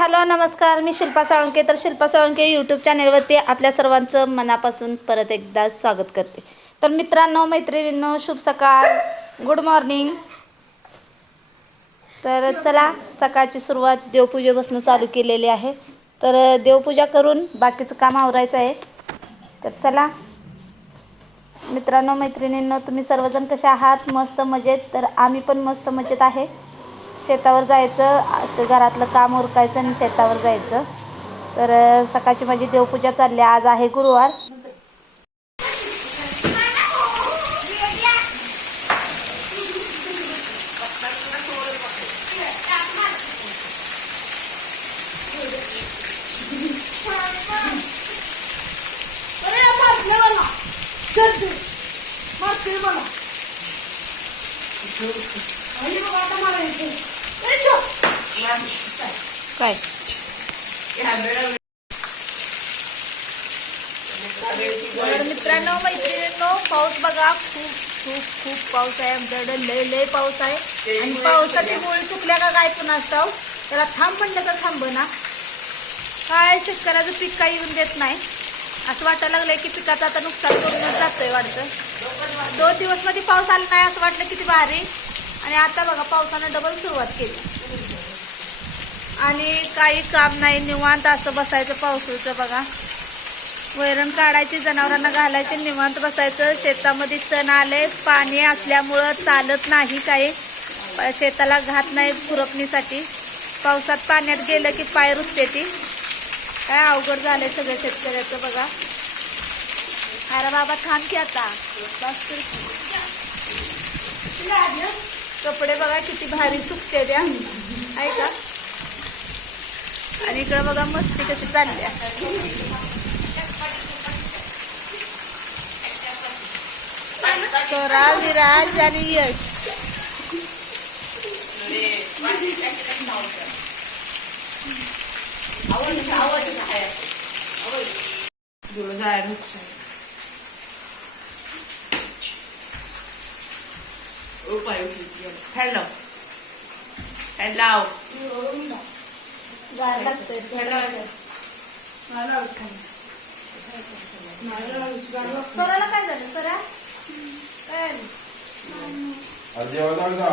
Hello नमस्कार. मी शिल्पा साळुंके. तर Shilpa Salunke YouTube चॅनेलवरती आपल्या सर्वांचं मनापासून परत एकदा स्वागत करते. तर मित्रांनो मैत्रिणींनो शुभ सकाळ. गुड मॉर्निंग तर चला सकाळची सुरुवात देवपूजेपासून चालू केलेली आहे. तर देवपूजा करून बाकीचं काम आवरायचं आहे. तर चला. मित्रांनो मैत्रिणींनो तुम्ही सर्वजण कसे आहात? मस्त मजेत. तर आम्ही पण मस्त मजेत आहे. शेतावर जायचं असं घरातलं काम उरकायचं आणि शेतावर जायचं. तर सकाळची माझी देवपूजा चालली. आहे. आज आहे गुरुवार. काय? तर मित्रांनो मैत्रिणींनो पाऊस बघा खूप खूप खूप पाऊस आहे. आमच्याकडे लय लय पाऊस आहे. आणि पावसाची मुळे चुकल्या का काय पण असतं? त्याला थांब म्हणलं का थांब ना. काय शेतकऱ्याचं पीक काही येऊन देत नाही. असं वाटायला लागलंय की पिकाचं आता नुकसान करूनच जातोय वाटतं. दोन दिवसमध्ये पाऊस आला नाही असं वाटलं किती भारी. आणि आता बघा पावसानं डबल सुरुवात केली. आणि काही काम नाही निवांत असं बसायचं पावसाचं बघा. वैरण काढायची जनावरांना घालायचे निवांत बसायचं. शेतामध्ये तण आले पाणी असल्यामुळं चालत नाही काही. शेताला घात नाही खुरपणीसाठी. पावसात पाण्यात गेलं की पाय रुचते ती. काय अवघड झालंय सगळं शेतकऱ्याचं बघा. अरे बाबा थांब की आता. बस. कपडे बघा किती भारी सुकते त्या आहे का? आणि इकडं बघा मस्ती कशी चालली आहे. स्वरा विराज आणि यश. Hello. Hello. गार लागतंय. स्वराला काय झालं? स्वरा काय झालं? आज जेवायला लागला